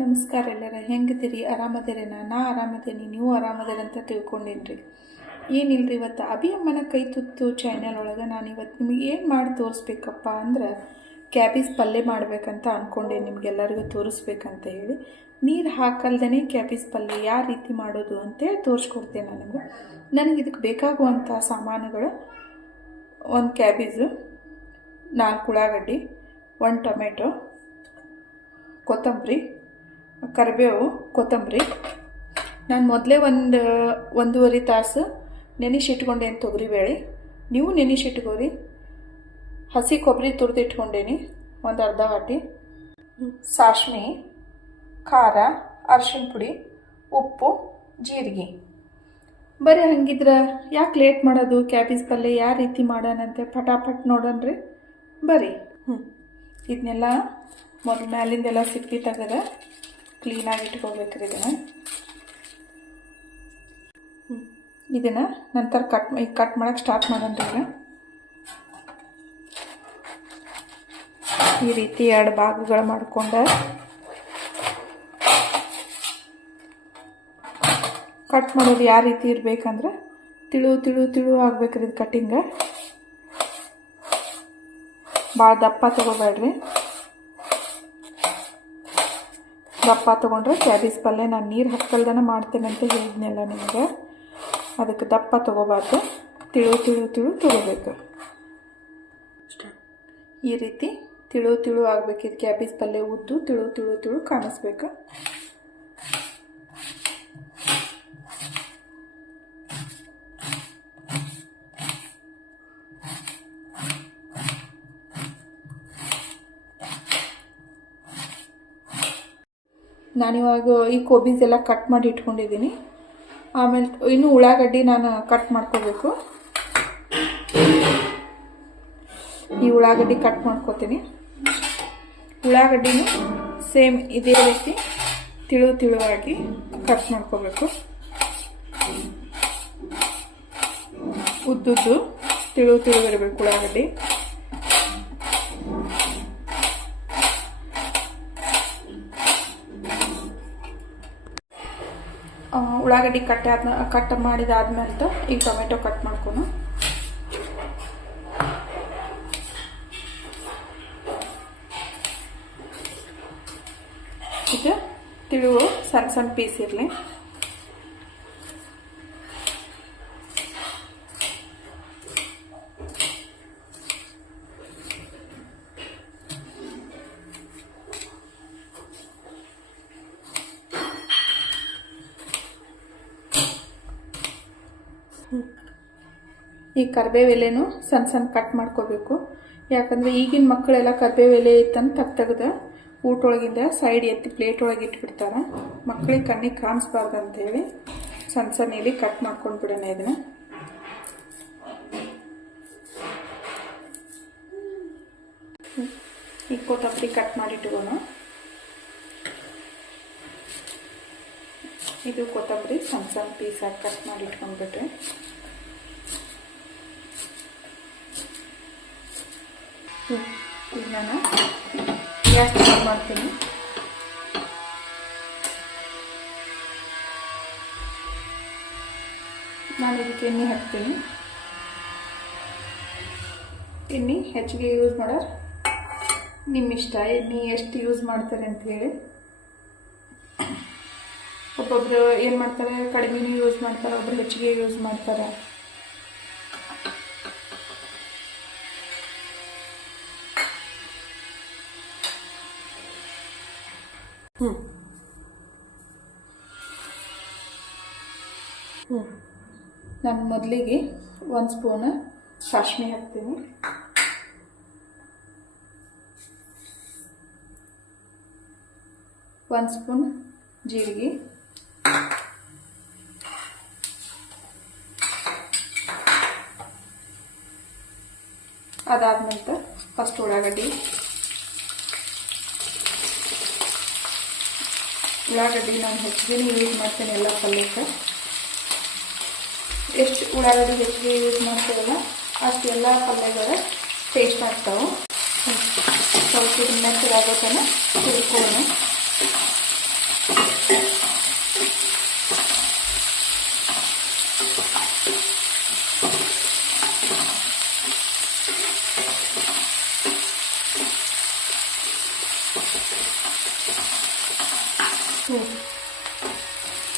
ನಮಸ್ಕಾರ ಎಲ್ಲರ ಹೆಂಗಿದ್ದೀರಿ? ಆರಾಮದಿರೇನ? ನಾ ಆರಾಮದೇನಿ, ನೀವು ಆರಾಮದಿರಿ ಅಂತ ತಿಳ್ಕೊಂಡಿನ್ರಿ. ಏನಿಲ್ರಿ, ಇವತ್ತು ಅಭಿಯಮ್ಮನ ಕೈ ತುತ್ತು ಚಾನೆಲ್ ಒಳಗೆ ನಾನು ಇವತ್ತು ನಿಮಗೆ ಏನು ಮಾಡಿ ತೋರಿಸ್ಬೇಕಪ್ಪ ಅಂದ್ರೆ ಕ್ಯಾಬೇಜ್ ಪಲ್ಯ ಮಾಡಬೇಕಂತ ಅಂದ್ಕೊಂಡೆ, ನಿಮಗೆಲ್ಲರಿಗೂ ತೋರಿಸ್ಬೇಕಂತ ಹೇಳಿ. ನೀರು ಹಾಕಲ್ದೇ ಕ್ಯಾಬೇಜ್ ಪಲ್ಯ ಯಾವ ರೀತಿ ಮಾಡೋದು ಅಂತೇಳಿ ತೋರಿಸ್ಕೊಡ್ತೇನೆ ನಾನು. ನನಗೆ ಇದಕ್ಕೆ ಬೇಕಾಗುವಂಥ ಸಾಮಾನುಗಳು: 1 ಕ್ಯಾಬೇಜು, 4 ಉಳ್ಳಾಗಡ್ಡಿ, 1 ಟೊಮೆಟೊ, ಕೊತ್ತಂಬರಿ, ಕರಿಬೇವು, ಕೊತ್ತಂಬರಿ. ನಾನು ಮೊದಲೇ ಒಂದೂವರೆ ತಾಸು ನೆನೆಸಿಟ್ಕೊಂಡೇನಿ ತೊಗರಿಬೇಳೆ. ನೀವು ನೆನೆಸಿಟ್ಕೋರಿ. ಹಸಿ ಕೊಬ್ಬರಿ ತುರಿದಿಟ್ಕೊಂಡೇನಿ, ಒಂದು ಅರ್ಧ ವಾಟಿ. ಸಾಸ್ವೆ, ಖಾರ, ಅರಿಶಿಣ ಪುಡಿ, ಉಪ್ಪು, ಜೀರಿಗೆ. ಬರೀ ಹಂಗಿದ್ರೆ ಯಾಕೆ ಲೇಟ್ ಮಾಡೋದು? ಕ್ಯಾಬೇಜ್ ಪಲ್ಯ ಯಾವ ರೀತಿ ಮಾಡೋಣಂತೆ ಪಟಾಪಟ್ ನೋಡೋಣ್ರಿ, ಬರ್ರಿ. ಇದನ್ನೆಲ್ಲ ಮೊದಲು ಮ್ಯಾಲಿಂದೆಲ್ಲ ಸಿಪ್ಪಿ ತೆಗೆದ ಕ್ಲೀನಾಗಿ ಇಟ್ಕೋಬೇಕ್ರಿ. ಇದನ್ನು ನಂತರ ಕಟ್ ಮಾಡೋಕ್ಕೆ ಸ್ಟಾರ್ಟ್ ಮಾಡೋಣ್ರಿ. ಈ ರೀತಿ 2 ಭಾಗಗಳು ಮಾಡ್ಕೊಂಡು ಕಟ್ ಮಾಡೋದು ಯಾವ ರೀತಿ ಇರಬೇಕಂದ್ರೆ ತಿಳು ಆಗ್ಬೇಕ್ರಿ. ಇದು ಕಟ್ಟಿಂಗ ಭಾಳ ದಪ್ಪ ತೊಗೋಬೇಡ್ರಿ. ದಪ್ಪ ತೊಗೊಂಡ್ರೆ ಕ್ಯಾಬೇಜ್ ಪಲ್ಯ ನಾನು ನೀರು ಹಾಕಲ್ದನ ಮಾಡ್ತೇನೆ ಅಂತ ಹೇಳಿದ್ನೆಲ್ಲ ನಿಮಗೆ. ಅದಕ್ಕೆ ದಪ್ಪ ತೊಗೋಬಾರ್ದು, ತಿಳು ತೊಗೋಬೇಕು. ಈ ರೀತಿ ತಿಳು ಆಗ್ಬೇಕಿದು ಕ್ಯಾಬೇಜ್ ಪಲ್ಯ. ಉದ್ದು ತಿಳು ಕಾಣಿಸ್ಬೇಕು. ನಾನಿವಾಗ ಈ ಕೋಬೀಸ್ ಎಲ್ಲ ಕಟ್ ಮಾಡಿ ಇಟ್ಕೊಂಡಿದ್ದೀನಿ. ಆಮೇಲೆ ಇನ್ನು ಉಳ್ಳಾಗಡ್ಡಿ ನಾನು ಕಟ್ ಮಾಡ್ಕೋಬೇಕು. ಈ ಉಳ್ಳಾಗಡ್ಡಿ ಕಟ್ ಮಾಡ್ಕೋತೀನಿ. ಉಳ್ಳಾಗಡ್ಡಿನೂ ಸೇಮ್ ಇದೇ ರೀತಿ ತಿಳುವಾಗಿ ಕಟ್ ಮಾಡ್ಕೋಬೇಕು. ಉದ್ದುದ್ದು ತಿಳು ಇರಬೇಕು ಉಳ್ಳಾಗಡ್ಡಿ. ಉಳ್ಳಾಗಡ್ಡಿ ಕಟ್ ಮಾಡಿದಾದ್ಮೇಲೆ ಈಗ ಟೊಮೆಟೊ ಕಟ್ ಮಾಡ್ಕೊನು. ಇದು ತಿಳು ಸಣ್ಣ ಪೀಸ್ ಇರಲಿ. ಈ ಕರಿಬೇವು ಎಲೆನೂ ಸಣ್ಣ ಕಟ್ ಮಾಡ್ಕೋಬೇಕು. ಯಾಕಂದರೆ ಈಗಿನ ಮಕ್ಕಳೆಲ್ಲ ಕರಿಬೇವು ಎಲೆ ಇತ್ತಂತ ತೆಗೆದು ಊಟೊಳಗಿಂದ ಸೈಡ್ ಎತ್ತಿ ಪ್ಲೇಟ್ ಒಳಗೆ ಇಟ್ಬಿಡ್ತಾರೆ. ಮಕ್ಕಳಿಗೆ ಕಣ್ಣಿಗೆ ಕಾಣಿಸ್ಬಾರ್ದು ಅಂತೇಳಿ ಸಣ್ಣ ಎಲೆ ಕಟ್ ಮಾಡ್ಕೊಂಡು ಬಿಡೋಣ. ಇದನ್ನು ಈ ಕೊತ್ತಂಬರಿ ಕಟ್ ಮಾಡಿಟ್ಕೋಣ. ಇದು ಕೊತ್ತಂಬರಿ ಸಣ್ಣ ಪೀಸಾಗಿ ಕಟ್ ಮಾಡಿ ಇಟ್ಕೊಂಡ್ಬಿಟ್ರೆ ಈಗ ನಾನು ಗ್ಯಾಸ್ ಚಾಲು ಮಾಡ್ತೀನಿ. ನಾನು ಇದಕ್ಕೆ ಎಣ್ಣೆ ಹಾಕ್ತೀನಿ. ಎಣ್ಣೆ ಹೆಚ್ಚಿಗೆ ಯೂಸ್ ಮಾಡೋರು ನಿಮ್ಮಿಷ್ಟ, ಎಣ್ಣೆ ಎಷ್ಟು ಯೂಸ್ ಮಾಡ್ತಾರೆ ಅಂಥೇಳಿ. ಒಬ್ಬೊಬ್ಬರು ಏನು ಮಾಡ್ತಾರೆ, ಕಡಿಮೆನೂ ಯೂಸ್ ಮಾಡ್ತಾರೆ, ಒಬ್ಬರು ಹೆಚ್ಚಿಗೆ ಯೂಸ್ ಮಾಡ್ತಾರೆ. ನಾನು ಮೊದಲಿಗೆ 1 ಸ್ಪೂನ್ ಸಾಸ್ವೆ ಹಾಕ್ತೀನಿ. 1 ಸ್ಪೂನ್ ಜೀರಿಗೆ, ಅದಾದ್ಮೇಲೆ ಫಸ್ಟ್ ಉಳ್ಳಾಗಡ್ಡಿ ನಾನು ಹೆಚ್ಚಿಗೆ ಯೂಸ್ ಮಾಡ್ತೇನೆ ಎಲ್ಲ ಪಲ್ಯಕ್ಕೆ. ಎಷ್ಟು ಉಳ್ಳಾಗಡ್ಡಿ ಹೆಚ್ಚಿಗೆ ಯೂಸ್ ಮಾಡ್ತೇವಲ್ಲ ಅಷ್ಟು ಎಲ್ಲ ಪಲ್ಯಗಳ ಟೇಸ್ಟ್ ಆಗ್ತಾವೆ. ಸ್ವಲ್ಪ ಮೆತ್ತಗಾಗೋ ತನಕ ಹುರ್ಕೊಳ್ಳೋಣ.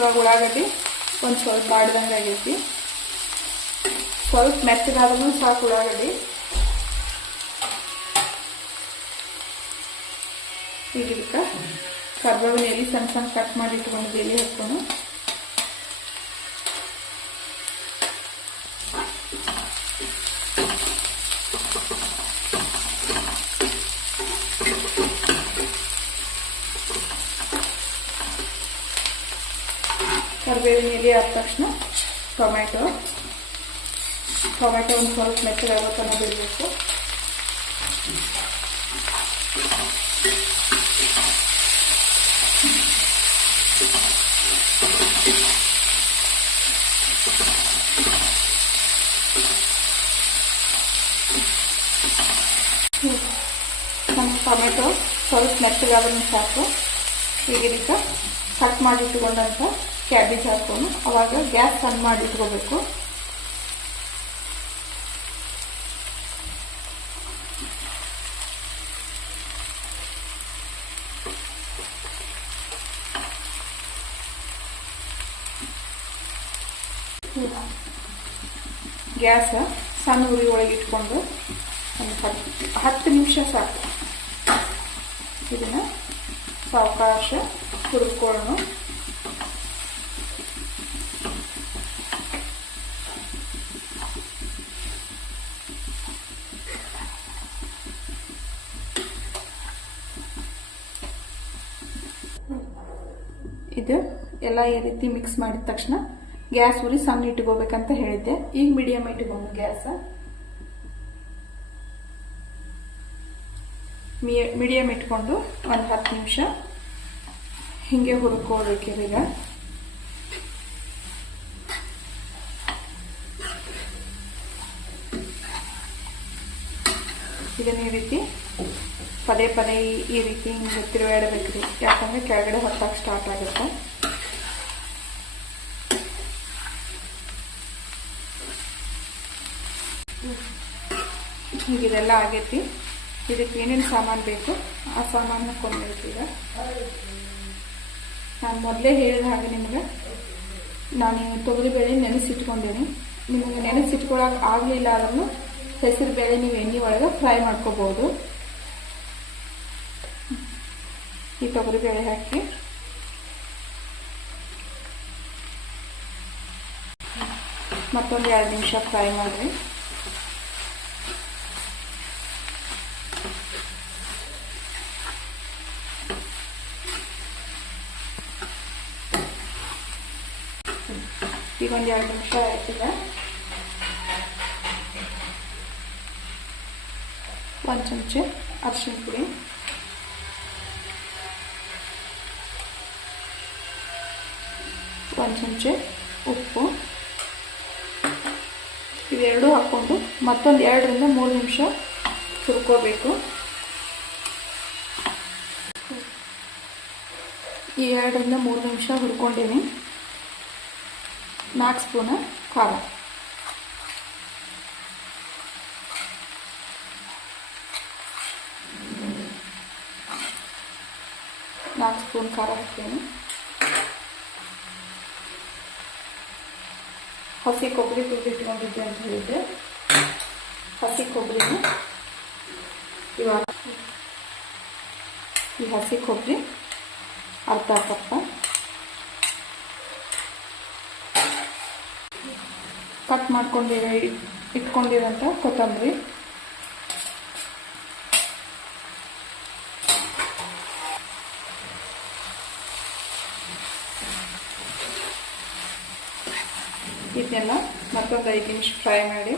ಇವಾಗ ಉಳ್ಳಾಗಡ್ಡಿ ಒಂದು ಸ್ವಲ್ಪ ಬಾಡ್ದಂಗೆ ಆಗೈತಿ. ಸ್ವಲ್ಪ ಮೆತ್ತಗಾದ್ರೂ ಸಾಕು ಉಳ್ಳಾಗಡ್ಡಿ. ಈಗ ಇದಕ್ಕೆ ಕರ್ಬೇವಿನ ಎಲೆ ಸಣ್ಣ ಸಣ್ಣ ಕಟ್ ಮಾಡಿ ಇಟ್ಕೊಂಡು ಎಲೆ ಹಾಕ್ಕೊಂಡು ಕರ್ಬೇವಿನ ಎಲೆ ಆದ ತಕ್ಷಣ ಟೊಮೆಟೊ ಒಂದು ಸ್ವಲ್ಪ ಮೆತ್ತಗಾಗೋ ತನಕ ಬಿಡಬೇಕು. ಟೊಮೆಟೊ ಸ್ವಲ್ಪ ಮೆತ್ತಗಾದ್ರೂ ಸಾಕು. ಈಗ ಇದಕ್ಕೆ ಕಟ್ ಮಾಡಿ ಇಟ್ಕೊಂಡಂಥ ಕ್ಯಾಬೇಜ್ ಹಾಕೊಂಡು ಅವಾಗ ಗ್ಯಾಸ್ ಸಣ್ಣ ಮಾಡಿ ಇಟ್ಕೋಬೇಕು. ಗ್ಯಾಸ್ ಸಣ್ಣ ಉರಿ ಒಳಗೆ ಇಟ್ಕೊಂಡು ಒಂದು 10 ನಿಮಿಷ ಸಾಕು. ಇದನ್ನು ಸಾವಕಾಶ ಹುರ್ಕೊಳ್ಳೋಣ. ಇದು ಎಲ್ಲ ಈ ರೀತಿ ಮಿಕ್ಸ್ ಮಾಡಿದ ತಕ್ಷಣ ಗ್ಯಾಸ್ ಉರಿ ಸಣ್ಣ ಇಟ್ಕೋಬೇಕಂತ ಹೇಳಿದ್ದೆ. ಈಗ ಮೀಡಿಯಂ ಇಟ್ಕೊಂಡು ಗ್ಯಾಸ್ ಮೀಡಿಯಂ ಇಟ್ಕೊಂಡು ಒಂದು 10 ನಿಮಿಷ ಹಿಂಗೆ ಹುರ್ಕೋಬೇಕೀಗ. ಇದನ್ನ ಈ ರೀತಿ ಪದೇ ಪದೇ ಈ ರೀತಿ ಹಿಂಗೆ ತಿರುಗಾಡಬೇಕ್ರಿ, ಯಾಕಂದ್ರೆ ಕೆಳಗಡೆ ಹೊತ್ತಾಗ ಸ್ಟಾರ್ಟ್ ಆಗುತ್ತೆ. ಈಗ ಇದೆಲ್ಲ ಆಗೈತಿ. ಇದಕ್ಕೆ ಏನೇನು ಸಾಮಾನು ಬೇಕು ಆ ಸಾಮಾನು ಹಾಕೊಂಡ್ಬೇಕು. ಈಗ ನಾನು ಮೊದಲೇ ಹೇಳಿದ ಹಾಗೆ ನಿಮಗೆ ನಾನು ತೊಗರಿಬೇಳೆ ನೆನೆಸಿಟ್ಕೊಂಡೇನಿ. ನಿಮಗೆ ನೆನೆಸಿಟ್ಕೊಳಕ್ಕೆ ಆಗಲಿಲ್ಲ ಅದನ್ನು ಹೆಸರು ಬೇಳೆ ನೀವು ಎಣ್ಣೆ ಒಳಗೆ ಫ್ರೈ ಮಾಡ್ಕೋಬಹುದು. ಈ ತೊಗರಿಬೇಳೆ ಹಾಕಿ ಮತ್ತೊಂದು 2 ನಿಮಿಷ ಫ್ರೈ ಮಾಡಿರಿ. ಈಗ ಒಂದು 2 ನಿಮಿಷ ಆಯ್ತಿದೆ. ಒಂದು ಚಮಚೆ ಅರಿಶಿನ ಪುಡಿ, ಒಂದು ಚಮಚೆ ಉಪ್ಪು, ಇವೆರಡೂ ಹಾಕ್ಕೊಂಡು ಮತ್ತೊಂದು 2 ರಿಂದ 3 ನಿಮಿಷ ಹುರ್ಕೋಬೇಕು. ಈ 2 ರಿಂದ 3 ನಿಮಿಷ ಹುರ್ಕೊಂಡೀನಿ. 4 ಸ್ಪೂನ್ ಖಾರ, ಹಾಕ್ತೀನಿ. ಹಸಿ ಕೊಬ್ಬರಿ ತುರಿದಿಟ್ಕೊಂಡಿದ್ದೆ ಅಂತ ಹೇಳಿದ್ದೆ. ಹಸಿ ಕೊಬ್ಬರಿನ ಇವಾಗ ಈ ಹಸಿ ಕೊಬ್ಬರಿ ಅರ್ಧ ಕಪ್ಪ, ಕಟ್ ಇಟ್ಕೊಂಡಿರೋಂಥ ಕೊತ್ತಂಬರಿ, ಇದನ್ನೆಲ್ಲ ಮತ್ತೊಂದು 5 ನಿಮಿಷ ಫ್ರೈ ಮಾಡಿ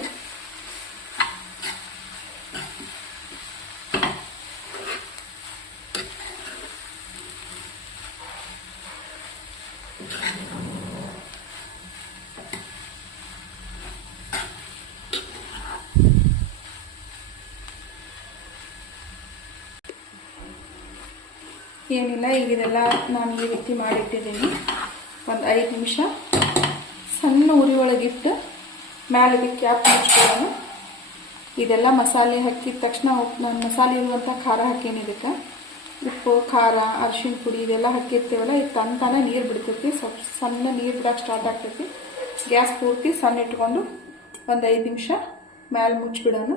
ಏನಿಲ್ಲ. ಈಗ ಇದೆಲ್ಲ ನಾನು ಈ ರೀತಿ ಮಾಡಿಟ್ಟಿದ್ದೀನಿ. ಒಂದು 5 ನಿಮಿಷ ಸಣ್ಣ ಉರಿ ಒಳಗಿಟ್ಟು ಮ್ಯಾಲೆ ಕ್ಯಾಪ್ ಮುಚ್ಕೊಳ್ಳೋಣ. ಇದೆಲ್ಲ ಮಸಾಲೆ ಹಾಕಿದ ತಕ್ಷಣ ನಾನು ಮಸಾಲೆ ಇರುವಂಥ ಖಾರ ಹಾಕೀನಿ. ಇದಕ್ಕೆ ಉಪ್ಪು ಖಾರ ಅರಿಶಿಣ ಪುಡಿ ಇದೆಲ್ಲ ಹಾಕಿರ್ತೀವಲ್ಲ ಇದು ತಾನೇ ನೀರು ಬಿಡ್ತೈತಿ. ಸ್ವಲ್ಪ ಸಣ್ಣ ನೀರು ಬಿಡೋಕೆ ಸ್ಟಾರ್ಟ್ ಆಗ್ತೈತಿ. ಗ್ಯಾಸ್ ಪೂರ್ತಿ ಸಣ್ಣ ಇಟ್ಕೊಂಡು ಒಂದು 5 ನಿಮಿಷ ಮ್ಯಾಲೆ ಮುಚ್ಚಿಬಿಡೋಣ.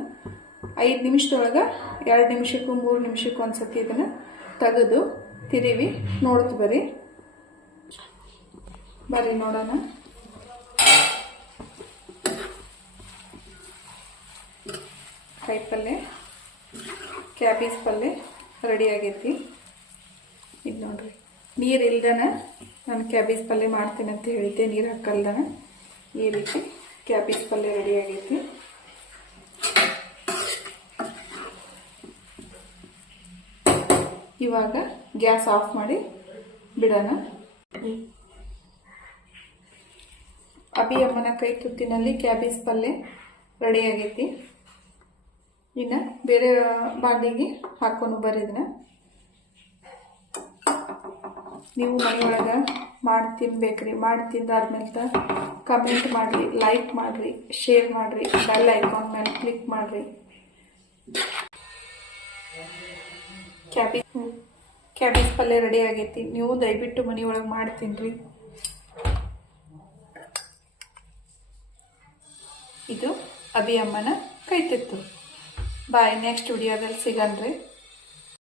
5 ನಿಮಿಷದೊಳಗೆ 2 ನಿಮಿಷಕ್ಕೂ 3 ನಿಮಿಷಕ್ಕೂ ಒಂದ್ಸತಿ ಇದನ್ನು ತೆಗೆದು ತಿರುವಿ ನೋಡ್ತು ಬರ್ರಿ ನೋಡೋಣ. ಕಾಯಿ ಪಲ್ಯ ಕ್ಯಾಬೇಜ್ ಪಲ್ಯ ರೆಡಿ ಆಗೈತಿ. ಇದು ನೋಡ್ರಿ, ನೀರು ಇಲ್ದನ ನಾನು ಕ್ಯಾಬೇಜ್ ಪಲ್ಯ ಮಾಡ್ತೀನಿ ಅಂತ ಹೇಳಿದ್ದೆ, ನೀರು ಹಾಕಲ್ದನ. ಈ ರೀತಿ ಕ್ಯಾಬೇಜ್ ಪಲ್ಯ ರೆಡಿ ಆಗೈತಿ. ಇವಾಗ ಗ್ಯಾಸ್ ಆಫ್ ಮಾಡಿ ಬಿಡೋಣ. ಅಭಿಯಮ್ಮನ ಕೈ ತುತ್ತಿನಲ್ಲಿ ಕ್ಯಾಬೇಜ್ ಪಲ್ಯ ರೆಡಿ ಆಗೈತಿ. ಇನ್ನು ಬೇರೆ ಬಾಂಡಿಗೆ ಹಾಕೊಂಡು ಬರಿದನ. ನೀವು ಮನೆಯೊಳಗೆ ಮಾಡಿ ತಿನ್ಬೇಕ್ರಿ. ಮಾಡಿ ತಿಂದಾದ್ಮೇಲೆ ಕಮೆಂಟ್ ಮಾಡಿರಿ, ಲೈಕ್ ಮಾಡಿರಿ, ಶೇರ್ ಮಾಡಿರಿ, ಬೆಲ್ ಐಕಾನ್ ಮೇಲೆ ಕ್ಲಿಕ್ ಮಾಡಿರಿ. ಕ್ಯಾಬೇಜ್ ಪಲ್ಯ ರೆಡಿ ಆಗೈತಿ. ನೀವು ದಯವಿಟ್ಟು ಮನೆಯೊಳಗೆ ಮಾಡಿ ತಿನ್ನಿರಿ. ಇದು ಅಭಿಯಮ್ಮನ ಕೈ ತುತ್ತು. ಬಾಯ್. ನೆಕ್ಸ್ಟ್ ವಿಡಿಯೋದಲ್ಲಿ ಸಿಗನ್ರಿ.